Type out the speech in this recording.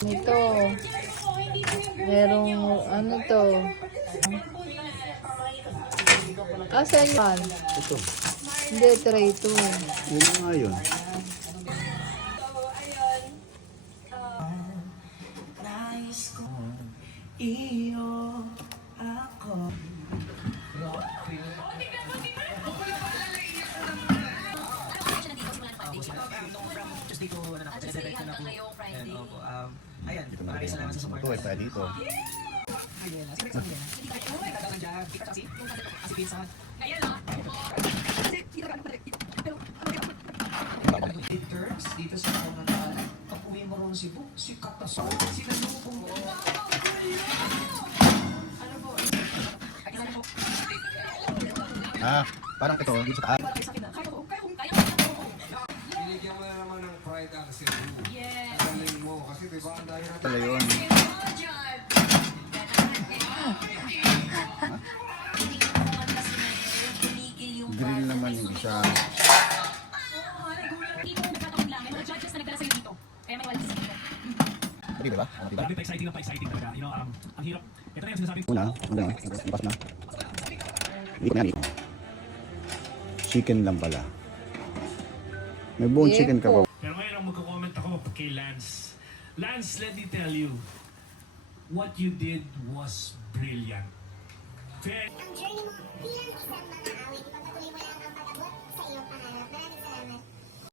Ito. Merong ano to? Saan yan? Ito. Hindi, tray ito. Yun na nga yun. Iyo ako. Ayan, maraming salamat sa support. Ito, ito dito. Terms dito sa mga pag-uwi mo ron Cebu, sikat na sa sinalubong mo. Parang ito, dito sa taas. Binigyan mo na naman ng pride ang Cebu. Yes. Galing mo. Kasi diba ang dahil Pala yun. Grill naman yung isa. Hindi ba? Diba? Grabe pa-exciting talaga. You know, ang hirap. Ito na yung sinasabi ko. Una, lipas na. Hindi ko na yan. Chicken lang pala. May buong chicken ka ba? Pero ngayon ang magko-comment ako kay Lance. Lance, let me tell you, what you did was brilliant. Ang journey mo bilang isang mga awit,